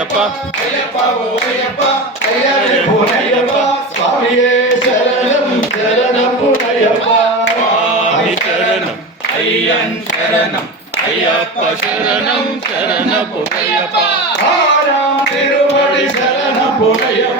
ஓயப்பா ஐயனே பொன்னையப்பா சுவாமியே சரணம் சரணம் பொன்னையப்பா சுவாமி சரணம். ஐயன் சரணம். ஐயப்ப சரணம். சரண புகையப்பா. ஆறாம் திருவடி சரணம் பொன்னையப்பா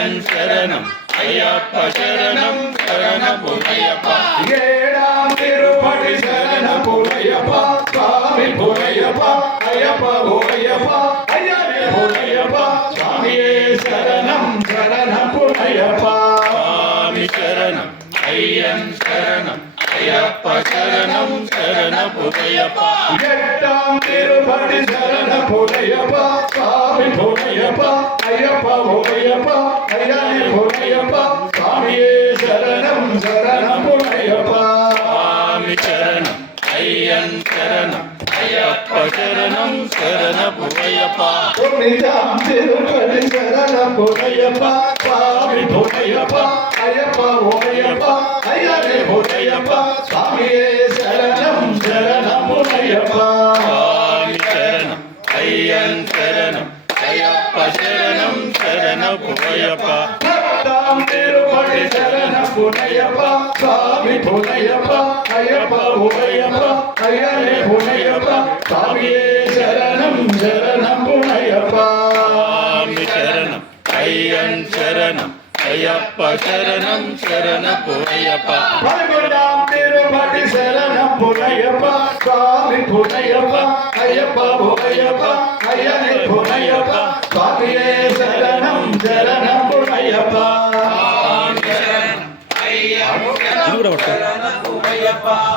ஐயன் சரணம். ஐயப்ப சரணம் சரண புகையப்பா ஏழாம் திருப்படி சரண புனையப்பா சுவாமி புனையப்பா ஐயப்பா ஓயப்பா ஐயனே புனையப்பா சுவாமியே சரணம் சரணம் புனையப்பா சுவாமி சரணம் ஐயன் சரணம். ஐயப்ப சரணம் சரண புகையப்பா எட்டாம் திருப்படி சரண புனையப்பா சுவாமி புனையப்பா ஐயப்பா ஓயப்பா ஐயனே புனையப்பா சுவாமியே சரணம் சரணம் புனையப்பா சுவாமி சரணம் ஐயன் சரணம் ஐயப்ப சரணம் சரண புகையப்பா புனிதாம் திருப்பதி சரணம் புனையப்பா சுவாமி புனையப்பா ஐயப்பா ஓயப்பா ஐயனே புனையப்பா சுவாமியே சரணம் சரணம் சுவாமி சரணம் ஐயன் சரணம் ஐயப்ப சரணம் சரண புகையப்பா பத்தாம் திருப்பதி சரணம் புனையப்பா சுவாமி புனையப்பா ஐயப்பா ஓயப்பா ஐயனே புனையப்பா சுவாமியே சரணம் சரணம் புனையப்பா. சுவாமி சரணம் ஐயன் சரணம் ஐயப்ப சரணம் சரண புகையப்பா புனையப்பா ஐயப்பா புனையப்பா ஐயனை புனையப்பா. சுவாமியே சரணம் சரணம் புனையப்பா.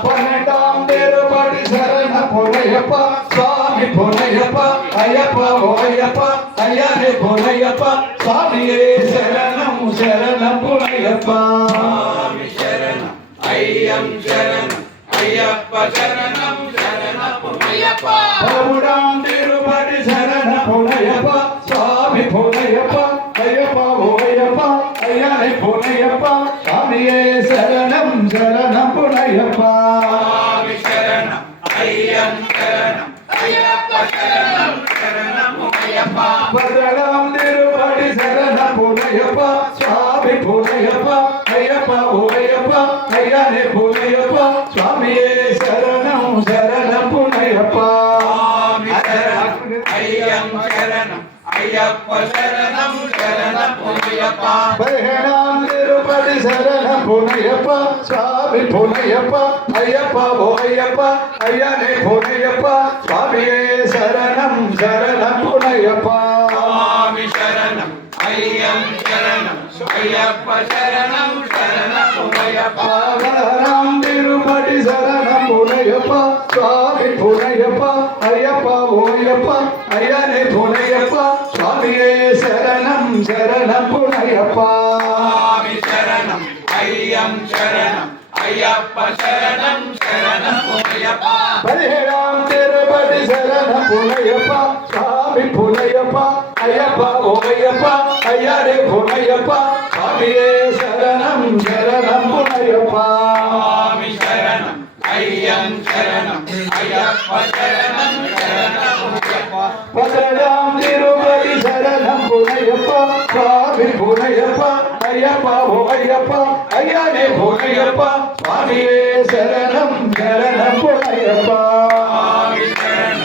பன்னெண்டாம் திருப்பதி சரணம் புனையப்பா சுவாமி புனையப்பா ஐயப்பா புனையப்பா ஐயனை புனையப்பா. சுவாமியே சரணம் சரணம் புனையப்பா. ஐயப்பா ஐயனை புனையப்பா. சுவாமியே சரணம் சரணம் பரடாம் திருப்பதி பரடாம் திருப்பதி சரண புனையப்பா சுவாமி புனையப்பா ஐயப்பா ஓயப்பா ஐயனை புனையப்பா சுவாமியே சரணம் சரணம் புனையப்பா. சுவாமி சரணம் ஐயம் சரணம் ஐயப்ப சரணம் திருப்பதி சரணம் புனையப்பா சுவாமி புனையப்பா ஐயப்பா ஓயப்பா ஐயனை புனையப்பா சுவாமியே சரணம் சரணம் புனையப்பா சரணம் ஐயம் சரணம் ஐயப்ப சரணம் சரண புகையப்பா பதினேழாம் திருப்பதி சரணம் புனையப்பா சுவாமி புனையப்பா ஐயப்பா ஓயப்பா ஐயனை புனையப்பா சரணம் சரணம் ஐயப்பா ஓயப்பா ஐயனே புனையப்பா சுவாமியே சரணம் சரணம் சரணம்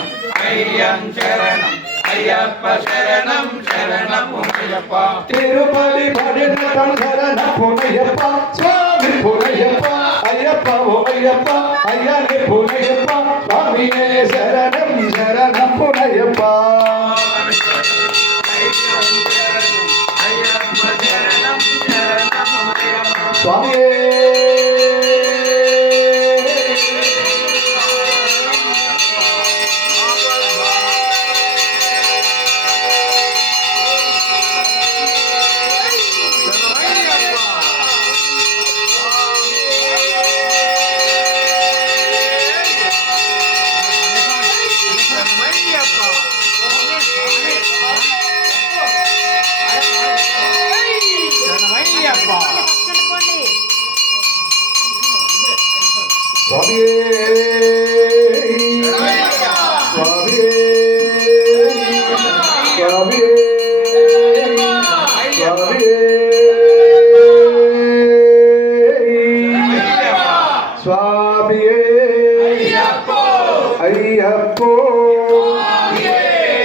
ஐயம் சரணம் ஐயப்ப சரணம் சரண புகையப்பா. திருப்பதி பதினெட்டாம் சரணம் புனையப்பா சுவாமி புனையப்பா ஐயப்பா ஓயப்பா ஐயனே புனையப்பா சுவாமியே சரணம் சரணம் புனையப்பா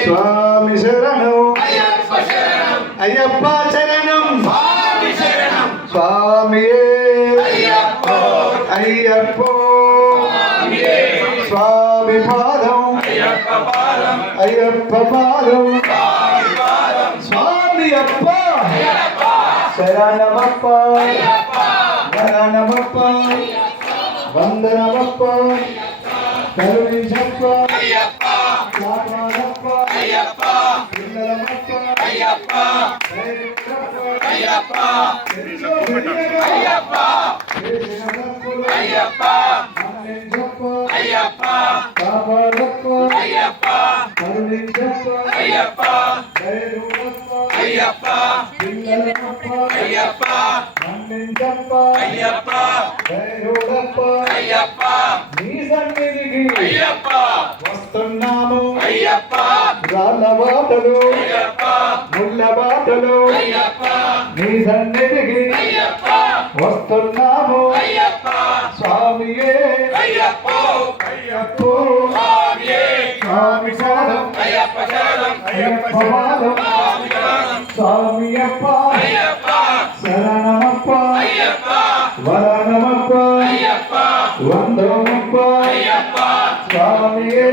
சுவாமி சரணம் ஐயப்பா சரணம் சுவாமியே ஐயப்போ சுவாமி பாதம் ஐயப்ப பாதம் சுவாமி அப்பா சரணமப்பா சரணமப்பா வந்தனமப்பா கருணிசப்பா பிள்ளலமப்பா ஐயப்பா ஐயப்பா ஐயப்பா ஐயப்பா காப்பானப்பா கருணிசப்பா ஐயப்பா பிள்ளலமப்பா மண்ணிஞ்சப்பா భైరవుడప్ప నీ సన్నిధికి వస్తున్నాము రాళ్ళ బాటలు ముళ్ళ బాటలు నీ సన్నిధికి వస్తున్నాము. స్వామియే. అయ్యప్పో. స్వామి అయ్యప్ప పాదం స్వామి అప్ప శరణమప్ప. వరణమప్ప వందనమప్ప. స్వామియే.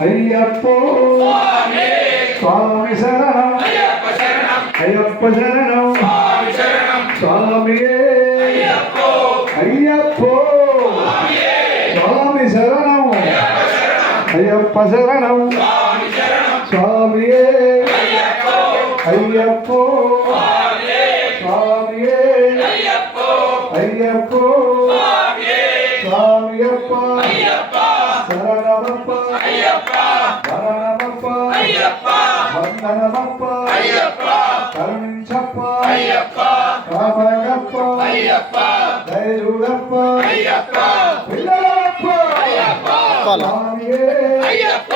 ஐயப்போ. சுவாமி சரணம். ஐயப்ப சரணம். சுவாமியே. ஐயப்போ. சுவாமி சரணம். ஐயப்ப சரணம். சுவாமியே. ஐயப்போ. ஐயப்பா. ஐயப்பா. சரணமப்பா. ஐயப்பா. வரணமப்பா ஐயப்பா. வந்தனமப்பா. ஐயப்பா. கருணிச்சப்பா ஐயப்பா. காமயப்பா ஐயப்பா. தைருடப்பா ஐயப்பா. பிள்ளையப்பா ஐயப்பா. சாமியே ஐயப்பா.